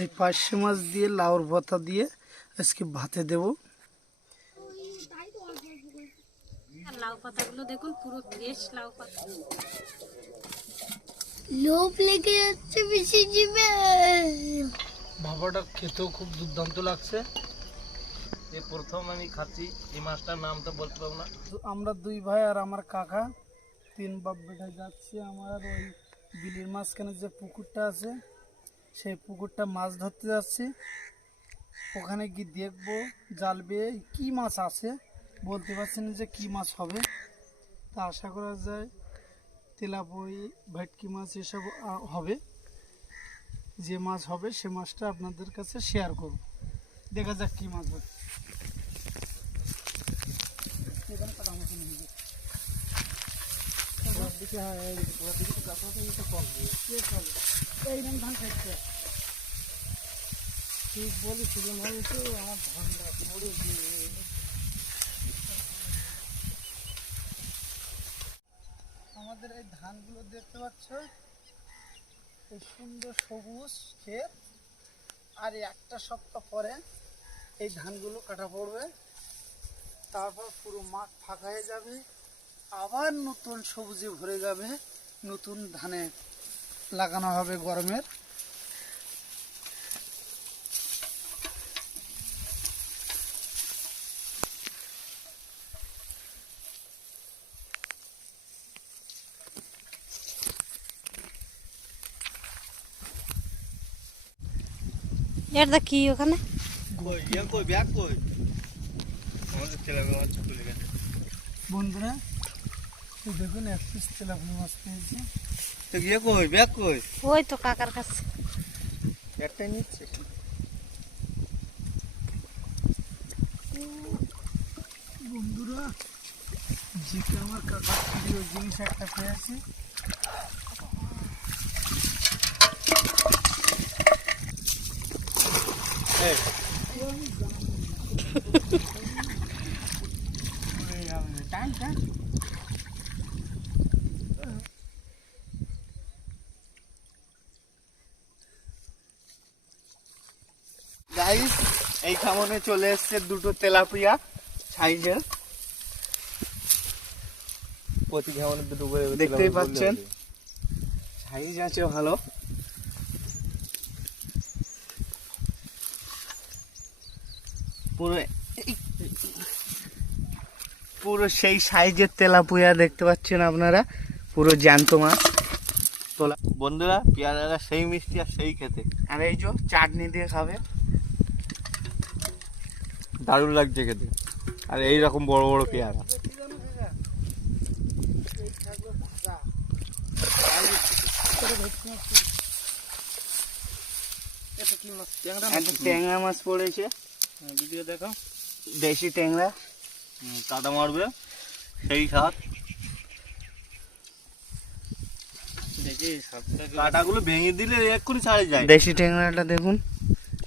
এই পার্শে মাছ দিয়ে লাউর ভর্তা দিয়ে আজকে ভাতে দেব। আর লাউ পাতাগুলো দেখুন পুরো ফ্রেশ লাউ পাতা। লোভ লেগে যাচ্ছে বেশি ভাবাটা খেতেও খুব দুর্দান্ত লাগছে। এই প্রথম আমি খাচ্ছি এই মাছটার নাম তো বলতে পারব না। আমরা দুই ভাই আর আমার কাকা তিন বাপ বেটা যাচ্ছি আমার ওই বিলির মাঝখানে যে পুকুরটা আছে। সেই পুকুরটা মাছ ধরতে যাচ্ছি ওখানে গিয়ে দেখব জাল বেয়ে কী মাছ আছে বলতে পারছি না যে কী মাছ হবে তা আশা করা যায় তেলাপই ভেটকি মাছ এসব হবে যে মাছ হবে সে মাছটা আপনাদের কাছে শেয়ার করব দেখা যাক কী মাছ হচ্ছে এখানে কাটা মাছ নিয়ে যাবে। ঘোড়ার দিকে হ্যাঁ, দিকে, গাছ আছে, কম। চলে? এই ধান খাচ্ছে। ঠিক বলেছিলেন হয়তো আমার ধানটা পড়ে গিয়ে আমাদের এই ধানগুলো দেখতে পাচ্ছ? এই সুন্দর সবুজ ক্ষেত। আর একটা সপ্তাহ পরে এই ধানগুলো কাটা পড়বে। তারপর পুরো মাঠ ফাঁকা হয়ে যাবে। আবার নতুন সবুজে ভরে যাবে নতুন ধানে লাগানো হবে গরমের। এটা কি ওখানে? কই ইয়া কই ব্যাগ কই? আমাদের তেলাপিয়া মাছ চলে গেছে। বন্ধুরা এই দেখুন এক পিস তেলাপিয়া মাছ পেয়েছি। তো ইয়া কই ব্যাগ কই? ওই তো কাকার কাছে। একটাই নিচ্ছে। বন্ধুরা যেটা আমার কাকার প্রিয় জিনিস একটা পেয়েছি। গাইস এই খামনে চলে এসেছে দুটো তেলাপিয়া সাইজের। প্রতি খামনে দুটো করে দেখতেই পাচ্ছেন? সাইজ আছে ভালো। পুরো পুরো সেই সাইজের তেলাপুয়া দেখতে পাচ্ছেন আপনারা? পুরো জ্যান্ত মাছ। তোলা বন্ধুরা পেয়ারারা সেই মিষ্টি আর সেই খেতে। আর এই যে চাটনি দিয়ে খাবে। দারুণ লাগছে খেতে। আর এই রকম বড় বড় পেয়ারা। একটা ট্যাংরা মাছ পড়েছে। ভিডিও দেখো। দেশি ট্যাংরা। কাটা মারবে। সেই স্বাদ। দেখি সবটা কাটাগুলো ভেঙে দিলে এক্ষুনি ছাড়ে যায়। দেশি ট্যাংরাটা দেখুন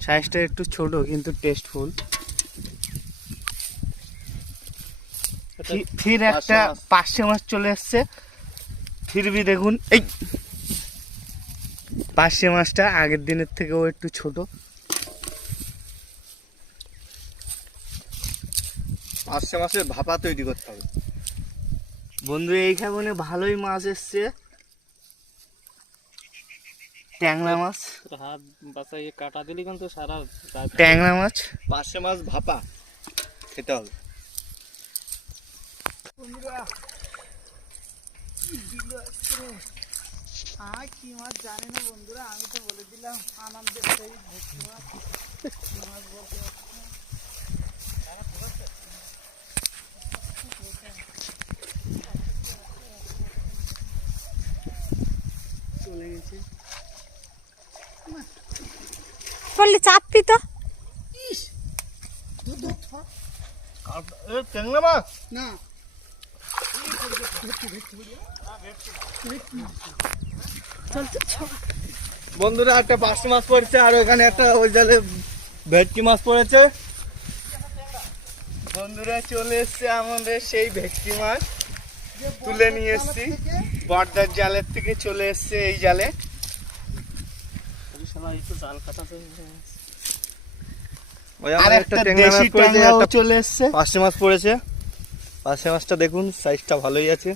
সাইজটা একটু ছোট কিন্তু টেস্টফুল ফির একটা পার্শে মাছ। চলে এসছে। ফিরবি দেখুন এই। পার্শে মাছটা আগের দিনের থেকেও একটু ছোট। পাঁচশো মাছের ভাপা তৈরি করতে হবে। বন্ধু এইখানে ভালোই মাছ এসছে। ট্যাংরা মাছ। হাত বাঁচাইয়ে কাটা দিলি কিন্তু সারা ট্যাংরা মাছ। পাঁচশো মাছ ভাপা খেতে হবে। আর কি মাছ জানি না বন্ধুরা আমি তো বলে দিলাম আনন্দের সেই ভর্তি মাছ কি মাছ বলতে পারছি না। চলে গেছে বললি চাপবি তো ট্যাংরা মাছ? না। বন্ধুরা একটা পাঁচশো মাছ পড়েছে আর ওখানে একটা ওই জালে ভেটকি মাছ পড়েছে। বন্ধুরা চলে এসছে আমাদের সেই ভেটকি মাছ। তুলে নিয়ে এসছি। বর্দার জালের থেকে চলে এসছে এই জালে। একটা চলে এসছে। পার্শে মাছ পড়েছে। পার্শে মাছটা দেখুন সাইজটা ভালোই আছে।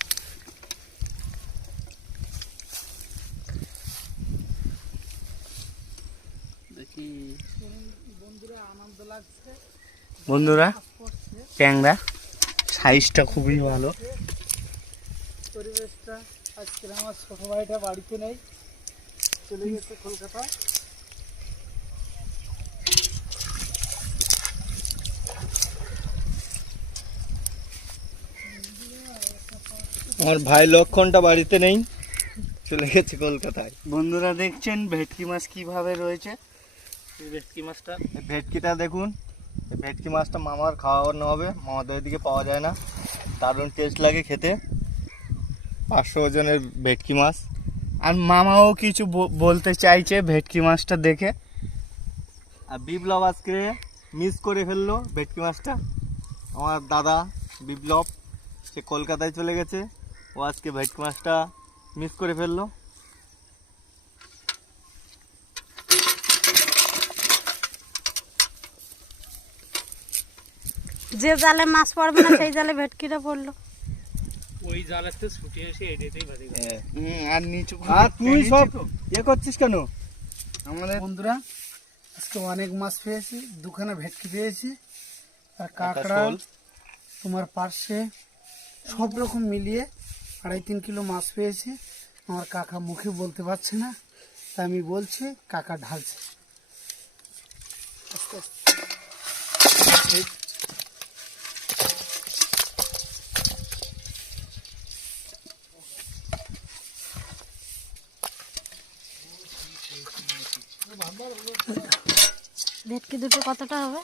দেখি। বন্ধুরা ট্যাংরা সাইজটা খুবই ভালো। পরিবেশটা আজকে আমার ছোট ভাইটা বাড়িতে নেই চলে গেছে কলকাতা আমার ভাই লক্ষণটা বাড়িতে নেই। চলে গেছে কলকাতায়। বন্ধুরা দেখছেন ভেটকি মাছ কীভাবে রয়েছে? এই ভেটকি মাছটা। এই ভেটকিটা দেখুন। এই ভেটকি মাছটা মামার খাওয়ানো হবে। মামাদের দিকে পাওয়া যায় না। দারুণ টেস্ট লাগে খেতে। পাঁচশো ওজনের ভেটকি মাছ। আর মামাও কিছু বলতে চাইছে ভেটকি মাছটা দেখে। আর বিপ্লব আজকে মিস করে ফেলল ভেটকি মাছটা। আমার দাদা বিপ্লব সে কলকাতায় চলে গেছে। ও আজকে ভেটকি মাছটা মিস করে ফেলল। যে জালে মাছ পড়বে না সেই জালে ভেটকিটা পড়ল। ওই জালেতে ছুটে এসে এটাতেই বাজে গেল। আর নিচু আর তুই সব ইয়ে করছিস কেন? আমাদের বন্ধুরা আজকে অনেক মাছ পেয়েছি দুখানা ভেটকি পেয়েছি আর কাঁকড়া তোমার পার্শে সব রকম মিলিয়ে আড়াই তিন কিলো মাছ পেয়েছি। আমার কাকা মুখে বলতে পারছে না তা আমি বলছি কাকা ঢালছে। আস্তে আস্তে। ভেটকি দুটো কতটা হবে?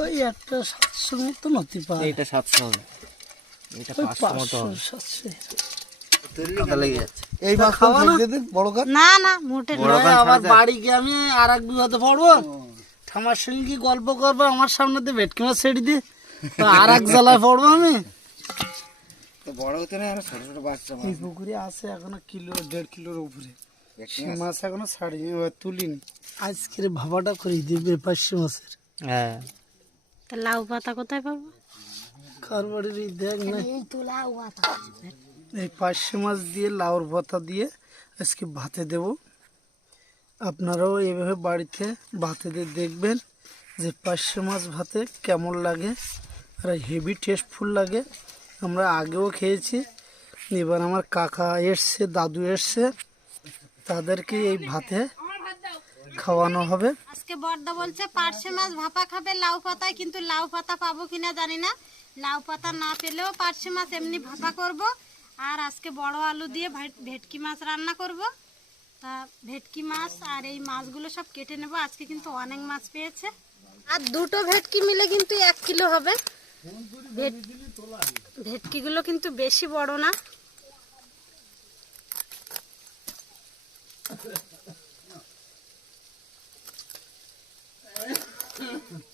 ওই একটা সাতশোর মতন হতে পারে এইটা সাতশো হবে। এটা মতো এই মাছ বড় না না মোটে না। গিয়ে আমি আর এক পড়ব। ঠামার সঙ্গে কি গল্প করব? আমার সামনে দিয়ে ভেটকি মাছ ছেড়ে দিয়ে আর এক জ্বালায় পড়ব আমি। বড় হতে না ছোট ছোট বাচ্চা এই পুকুরে আছে এখনও কিলো দেড় কিলোর উপরে। মাছ? এখনও ছাড়িনি তুলিনি। আজকের ভাবাটা করে দিবে পাঁচশো মাছের। হ্যাঁ। তা লাউ পাতা কোথায় পাবো? কার বাড়ির এই দেখ না। এই পাঁচশো মাছ দিয়ে লাউর ভর্তা দিয়ে আজকে ভাতে দেব। আপনারাও এইভাবে বাড়িতে ভাতে দিয়ে দেখবেন যে পাঁচশো মাছ ভাতে কেমন লাগে আর হেভি টেস্টফুল লাগে। আমরা আগেও খেয়েছি এবার আমার কাকা এসছে দাদু এসছে তাদেরকে এই ভাতে খাওয়ানো হবে। আজকে বড়দা বলছে পার্শে মাছ ভাপা খাবে লাউ পাতায় কিন্তু লাউ পাতা পাবো কিনা জানি না। লাউ পাতা না পেলেও পার্শে মাছ এমনি ভাপা করব। আর আজকে বড় আলু দিয়ে ভেটকি মাছ রান্না করব। তা ভেটকি মাছ আর এই মাছগুলো সব কেটে নেব। আজকে কিন্তু অনেক মাছ পেয়েছে। আর দুটো ভেটকি মিলে কিন্তু এক কিলো হবে। ভেটকিগুলো কিন্তু বেশি বড় না। হুম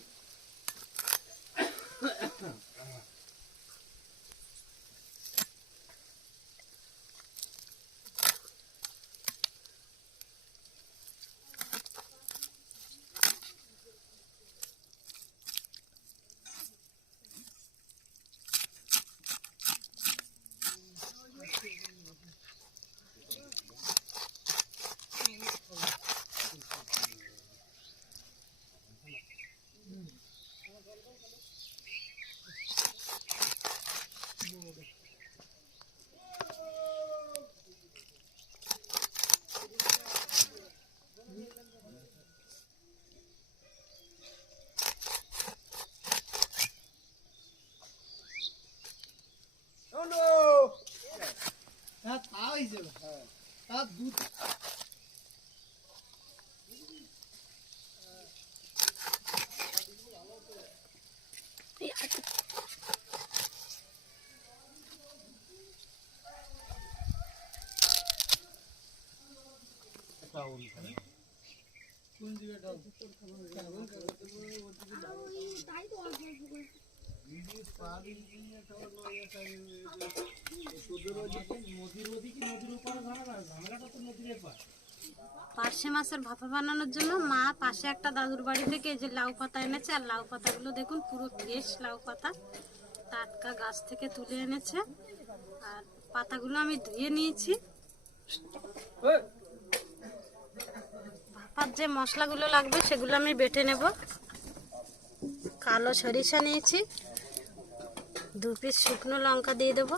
adulto. Tá única, né? পার্শে মাছের ভাপা বানানোর জন্য মা পাশে একটা দাদুর বাড়ি থেকে যে লাউ পাতা এনেছে, আর লাউ পাতাগুলো দেখুন পুরো ফ্রেশ লাউ পাতা। টাটকা গাছ থেকে তুলে এনেছে। আর পাতাগুলো আমি ধুয়ে নিয়েছি। ভাপার যে মশলাগুলো লাগবে সেগুলো আমি বেটে নেব। কালো সরিষা নিয়েছি। দু পিস শুকনো লঙ্কা দিয়ে দেবো।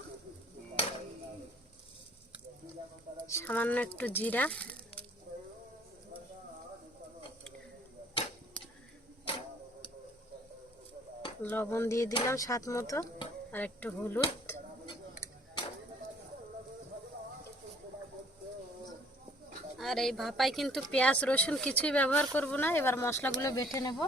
সামান্য একটু জিরা। লবণ দিয়ে দিলাম স্বাদ মতো, আর একটু হলুদ। আর এই ভাপায় কিন্তু পেঁয়াজ, রসুন কিছুই ব্যবহার করব না, এবার মশলাগুলো বেটে নেব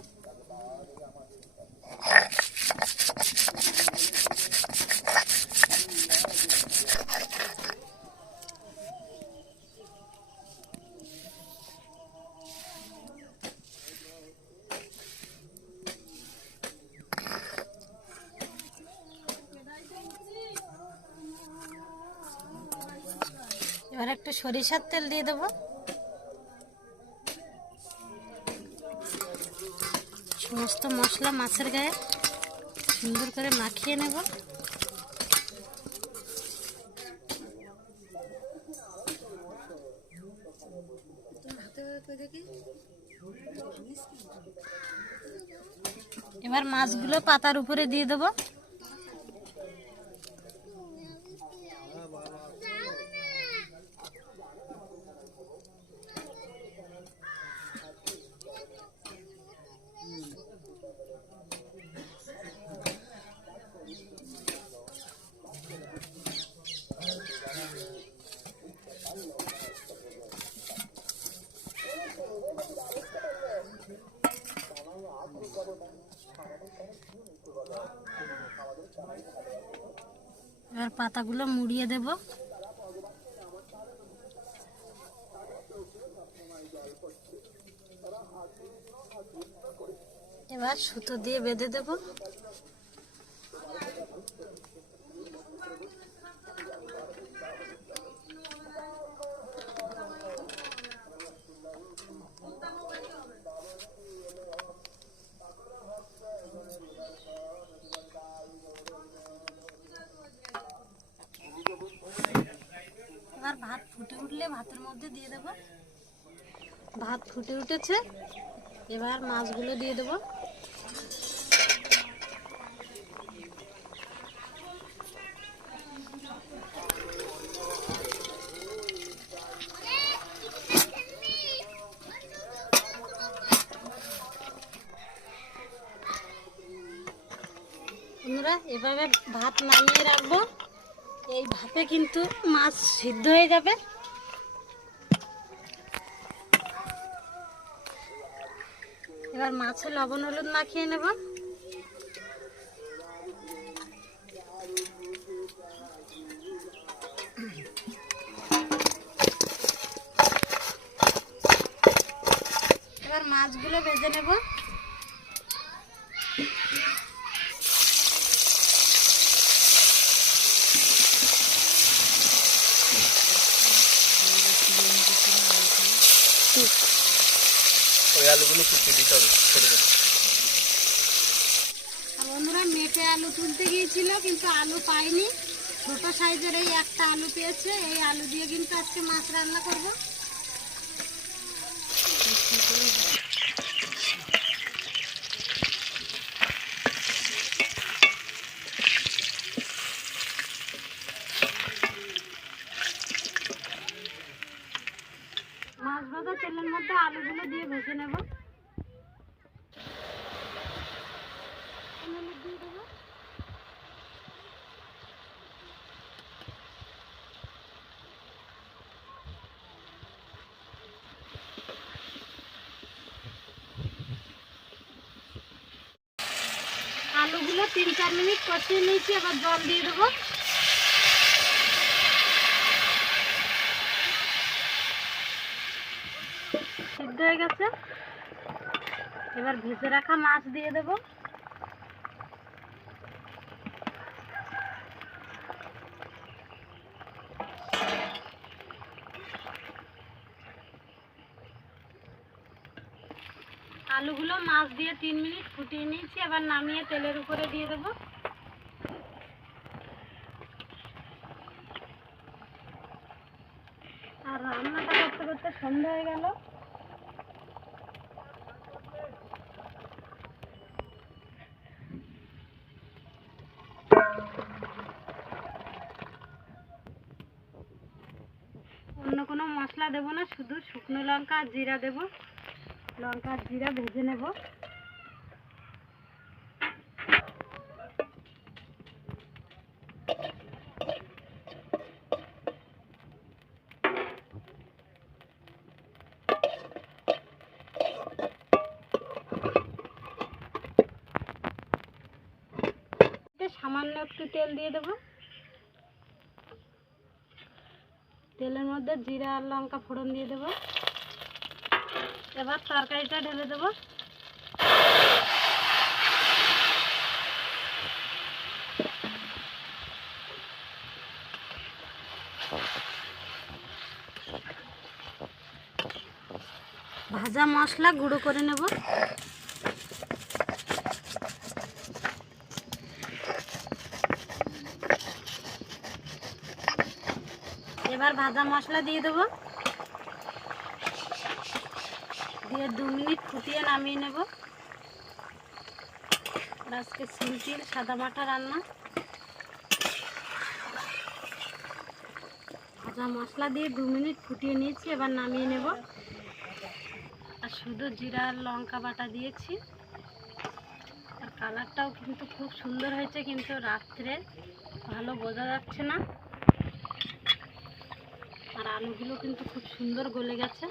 এবার একটু সরিষার তেল দিয়ে দেবো। সমস্ত মশলা মাছের গায়ে সুন্দর করে মাখিয়ে নেব। এবার মাছগুলো পাতার উপরে দিয়ে দেবো। পাতাগুলো মুড়িয়ে দেব। এবার সুতো দিয়ে বেঁধে দেব এবার ভাত ফুটে উঠলে ভাতের মধ্যে দিয়ে দেব। ভাত ফুটে উঠেছে। এবার মাছগুলো দিয়ে দেব। এভাবে ভাত নামিয়ে রাখব। এই ভাপে কিন্তু মাছ সিদ্ধ হয়ে যাবে। এবার মাছে লবণ হলুদ মাখিয়ে নেব। এবার মাছগুলো ভেজে নেব ওই আলুগুলো ফুটিয়ে দিতে হবে ছোটো ছোটো আর বন্ধুরা মেটে আলু তুলতে গিয়েছিল, কিন্তু আলু পাইনি। ছোটো সাইজের এই একটা আলু পেয়েছে, এই আলু দিয়ে কিন্তু আজকে মাছ রান্না করব মাছ ভাজা তেলের মধ্যে আলুগুলো দিয়ে ভেজে নেব হলুদ দিয়ে দেবো আলুগুলো তিন চার মিনিট কষিয়ে নিয়েছি, এবার জল দিয়ে দেবো। সিদ্ধ হয়ে গেছে। এবার ভেজে রাখা মাছ দিয়ে দেবো আলুগুলো মাছ দিয়ে তিন মিনিট ফুটিয়ে নিয়েছি, এবার নামিয়ে তেলের উপরে দিয়ে দেবো। আর রান্নাটা করতে করতে সন্ধ্যা হয়ে গেল। অন্য কোনো মশলা দেবো না, শুধু শুকনো লঙ্কা আর জিরা দেবো। লঙ্কা আর জিরা ভেজে নেব। সামান্য একটু তেল দিয়ে দেবো। তেলের মধ্যে জিরা আর লঙ্কা ফোড়ন দিয়ে দেবো। এবার তরকারিটা ঢেলে দেবো। ভাজা মশলা গুঁড়ো করে নেব। এবার ভাজা মশলা দিয়ে দেবো। দিয়ে দু মিনিট ফুটিয়ে নামিয়ে নেব। আজকে সিম্পিল সাদা মাটা রান্না। ভাজা মশলা দিয়ে দু মিনিট ফুটিয়ে নিয়েছি, এবার নামিয়ে নেব। আর শুধু জিরা আর লঙ্কা বাটা দিয়েছি। আর কালারটাও কিন্তু খুব সুন্দর হয়েছে, কিন্তু রাত্রে ভালো বোঝা যাচ্ছে না। আর আলুগুলো কিন্তু খুব সুন্দর গলে গেছে।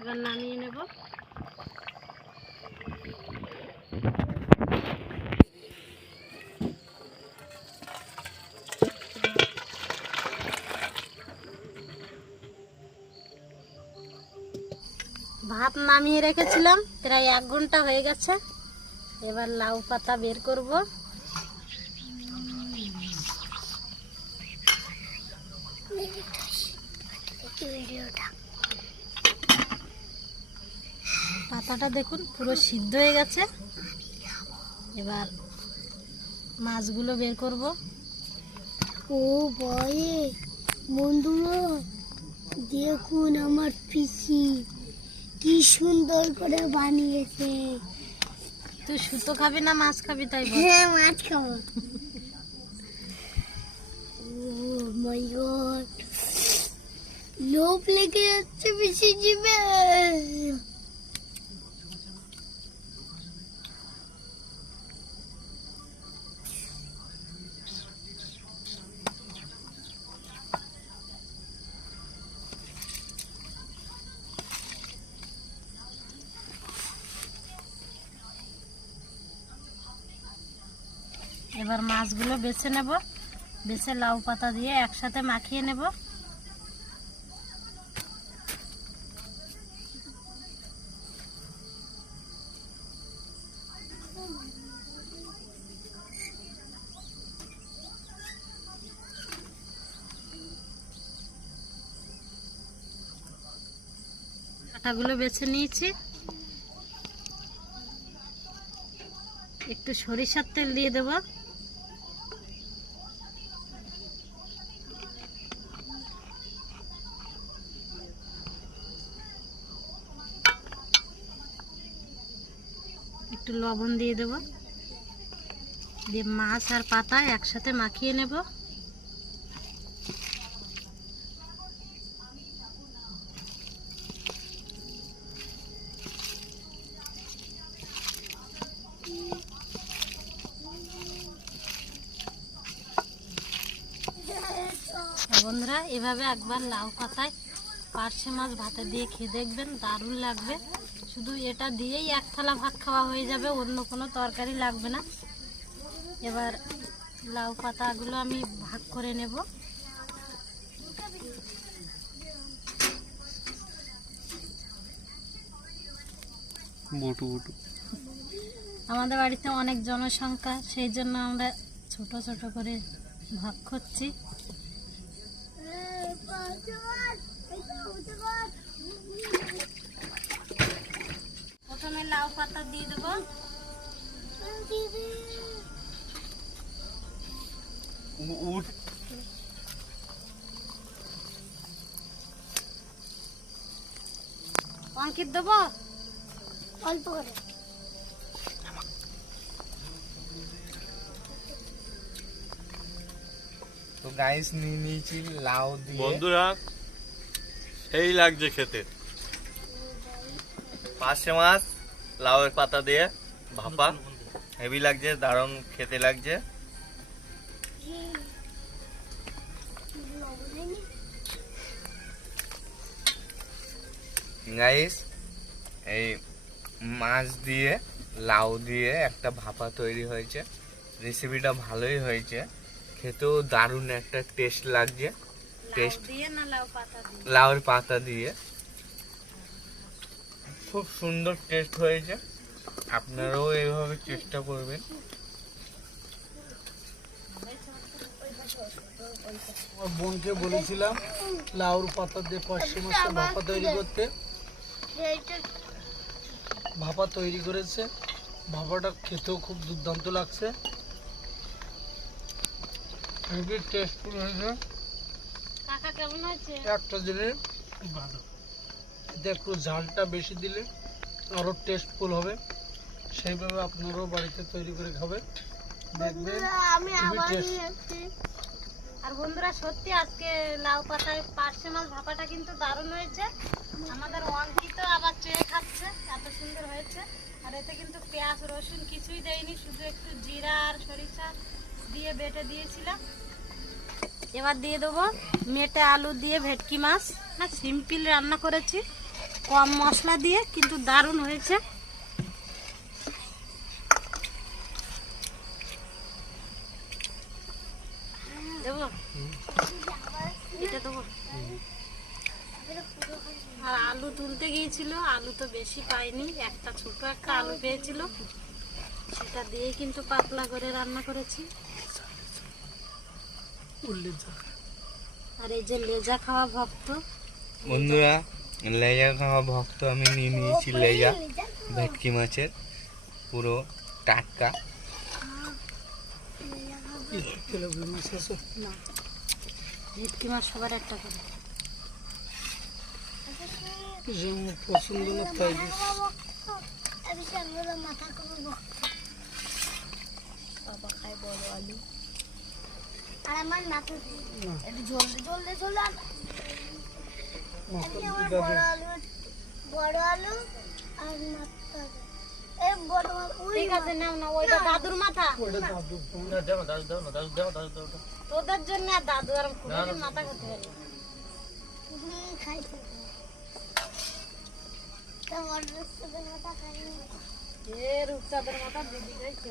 এবার নামিয়ে নেব। ভাত নামিয়ে রেখেছিলাম, প্রায় এক ঘণ্টা হয়ে গেছে। এবার লাউ পাতা বের করব ভিডিওটা পাতাটা দেখুন পুরো সিদ্ধ হয়ে গেছে। এবার মাছগুলো বের করব। ও বয়ে বন্ধুরা দেখুন আমার পিসি কি সুন্দর করে বানিয়েছে। তুই সুতো খাবি না মাছ খাবি তাই হ্যাঁ মাছ খাব। লোভ লেগে যাচ্ছে বেশি জিভে। বেছে নেব। বেছে লাউ পাতা দিয়ে একসাথে মাখিয়ে নেব। কাটাগুলো বেছে নিয়েছি। একটু সরিষার তেল দিয়ে দেবো একটু লবণ দিয়ে দেবো। দিয়ে মাছ আর পাতা একসাথে মাখিয়ে নেব। বন্ধুরা, এভাবে একবার লাউ পাতায় পার্শে মাছ ভাতে দিয়ে খেয়ে দেখবেন, দারুণ লাগবে। শুধু এটা দিয়েই এক থালা ভাত খাওয়া হয়ে যাবে অন্য কোনো তরকারি লাগবে না। এবার লাউ পাতাগুলো আমি ভাগ করে নেব। আমাদের বাড়িতে অনেক জনসংখ্যা সেই জন্য আমরা ছোট ছোট করে ভাগ করছি এই পাঁচ পাতা দিয়ে দেবো। উঠ। অঙ্কিত দেবো? অল্প করে। তো গাইস নিয়ে নিয়েছি লাউ দিয়ে। বন্ধুরা সেই লাগছে খেতে। পাঁচশে মাছ। লাউয়ের পাতা দিয়ে ভাপা। হেভি লাগছে দারুণ খেতে লাগছে। গাইস এই মাছ দিয়ে লাউ দিয়ে একটা ভাপা তৈরি হয়েছে। রেসিপিটা ভালোই হয়েছে। খেতেও দারুণ একটা টেস্ট লাগছে। টেস্ট দিয়ে না লাউ পাতা দিয়ে? লাউয়ের পাতা দিয়ে। খুব সুন্দর টেস্ট হয়েছে। আপনারাও এইভাবে চেষ্টা করবেন। আমার বোনকে বলেছিলাম লাউর পাতা দিয়ে পার্শে মাছের ভাপা তৈরি করতে। ভাপা তৈরি করেছে। ভাপাটা খেতেও খুব দুর্দান্ত লাগছে। হেভি টেস্টফুল হয়েছে। হয়েছে একটা জিনিস ভালো এতে একটু ঝালটা বেশি দিলে আরও টেস্টফুল হবে। সেইভাবে আপনারাও বাড়িতে তৈরি করে খাবেন দেখবেন আমি আবার টেস্ট আর বন্ধুরা সত্যি আজকে লাউ পাতায় পার্শে মাছ ভাপাটা কিন্তু দারুণ হয়েছে। আমাদের অঙ্কিত আবার চেয়ে খাচ্ছে এত সুন্দর হয়েছে। আর এতে কিন্তু পেঁয়াজ রসুন কিছুই দেয়নি শুধু একটু জিরা আর সরিষা দিয়ে বেটে দিয়েছিলাম। এবার দিয়ে দেবো মেটে আলু দিয়ে ভেটকি মাছ। না সিম্পল রান্না করেছি। কম মশলা দিয়ে কিন্তু দারুণ হয়েছে। দেবো? এটা দেবো? আর আলু তুলতে গিয়েছিল আলু তো বেশি পাইনি। একটা ছোট একটা আলু পেয়েছিল। সেটা দিয়ে কিন্তু পাতলা করে রান্না করেছি। আর এই যে লেজা খাওয়া ভক্ত। বন্ধুরা লেজা খাওয়া ভক্ত আমি নিয়ে নিয়েছি লেজা ভেটকি মাছের পুরো টাটকা আর আমার মাথা বড় আলু আর মাথা এই বড় ঠিক আছে নাও না ওইটা দাদুর মাথা। ওটা দাদু তোদের জন্য দাদু আর কোনোদিন মাথা খেতে পারবে না। হুম, খাইছে তা বড় রক্তদের মাথা খাইনি এ রূপচাঁদের মাথা দিদি খাইছে।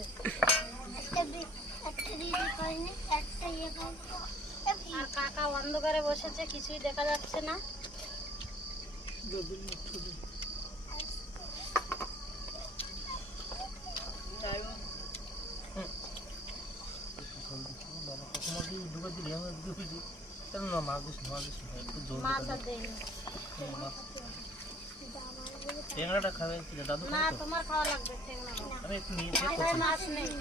একটা একটা দিদি খাইনি একটা ইয়ে খাইনি আর কাকা অন্ধকারে বসেছে কিছুই দেখা যাচ্ছে না দাদুর মাথা দিয়ে। মাছ আর দেয়নি টেংরাটা খাবে দাদু না তোমার খাওয়া লাগবে টেংরা মাছ। আমি একটু নিয়ে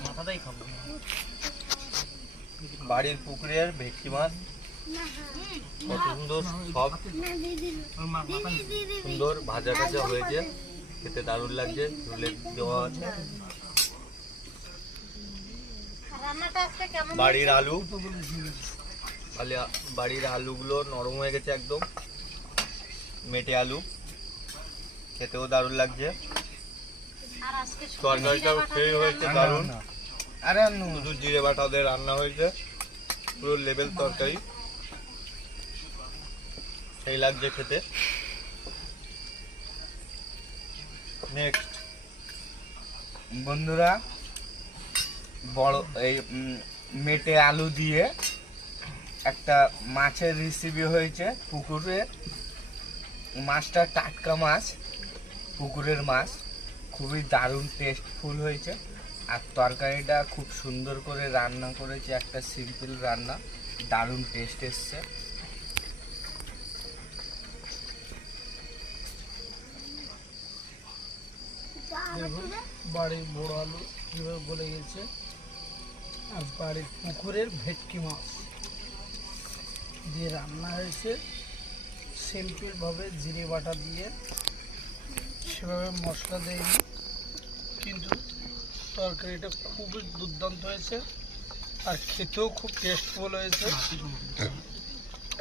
মাথাটাই খাব। বাড়ির পুকুরের ভেটকি মাছ সুন্দর সব সুন্দর ভাজা ভাজা হয়েছে। খেতে দারুণ লাগছে ঝুলে দেওয়া আছে। বাড়ির আলু। বাড়ির আলুগুলো নরম হয়ে গেছে একদম। মেটে আলু। খেতেও দারুণ লাগছে। তরকারিটাও খেয়ে হয়েছে দারুণ। শুধু জিরে বাটা দিয়ে রান্না হয়েছে। পুরো লেভেল তরকারি। সেই লাগছে খেতে। নেক্সট বন্ধুরা, বড় এই মেটে আলু দিয়ে একটা মাছের রেসিপি হয়েছে পুকুরে মাছটা টাটকা মাছ, পুকুরের মাছ। খুবই দারুণ টেস্টফুল হয়েছে। আর তরকারিটা খুব সুন্দর করে রান্না করেছে, একটা সিম্পল রান্না। দারুণ টেস্ট এসছে। দেখুন বাড়ির বড় আলু কীভাবে গলে গেছে আর বাড়ির পুকুরের ভেটকি মাছ দিয়ে রান্না হয়েছে। সিম্পলভাবে জিরে বাটা দিয়ে সেভাবে মশলা দেয়নি, কিন্তু তরকারিটা খুবই দুর্দান্ত হয়েছে আর খেতেও খুব টেস্টফুল হয়েছে।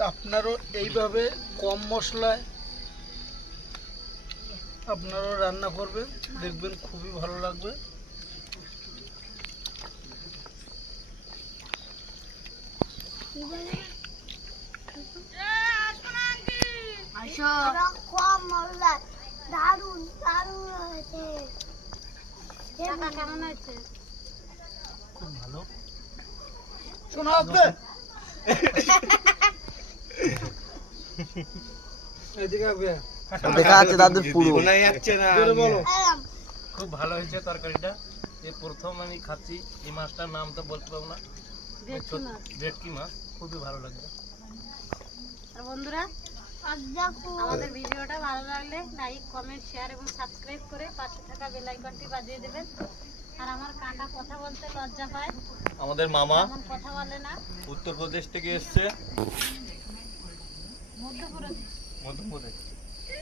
আপনারও এইভাবে কম মশলায় আপনারাও রান্না করবেন দেখবেন খুবই ভালো লাগবে। কম মশলা দারুণ দারুণ হয়েছে কাকা কেমন হয়েছে? খুব ভালো। শোনা আসবে এদিকে আসবে দেখা যাচ্ছে তাদের পুরো। যাচ্ছে না। খুব ভালো হয়েছে তরকারিটা। এই প্রথম আমি খাচ্ছি। এই মাছটার নাম তো বলতে পারব না। ভেটকি মাছ। খুবই ভালো লাগছে আর বন্ধুরা আমাদের ভিডিওটা ভালো লাগলে লাইক কমেন্ট শেয়ার এবং সাবস্ক্রাইব করে পাশে থাকা বেল আইকনটি বাজিয়ে দেবেন। আর আমার কাকা কথা বলতে লজ্জা পায়। আমাদের মামা কথা বলে না। উত্তরপ্রদেশ থেকে এসছে। মধ্যপ্রদেশ। মধ্যপ্রদেশ।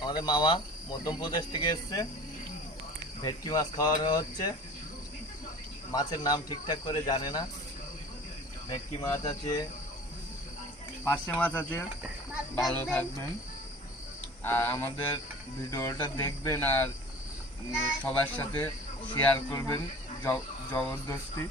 আমাদের মামা মধ্যপ্রদেশ থেকে এসছে। ভেটকি মাছ খাওয়ানো হচ্ছে। মাছের নাম ঠিকঠাক করে জানে না। ভেটকি মাছ আছে, পার্শে মাছ আছে। ভালো থাকবেন। আর আমাদের ভিডিওটা দেখবেন আর সবার সাথে শেয়ার করবেন। জবরদস্তি।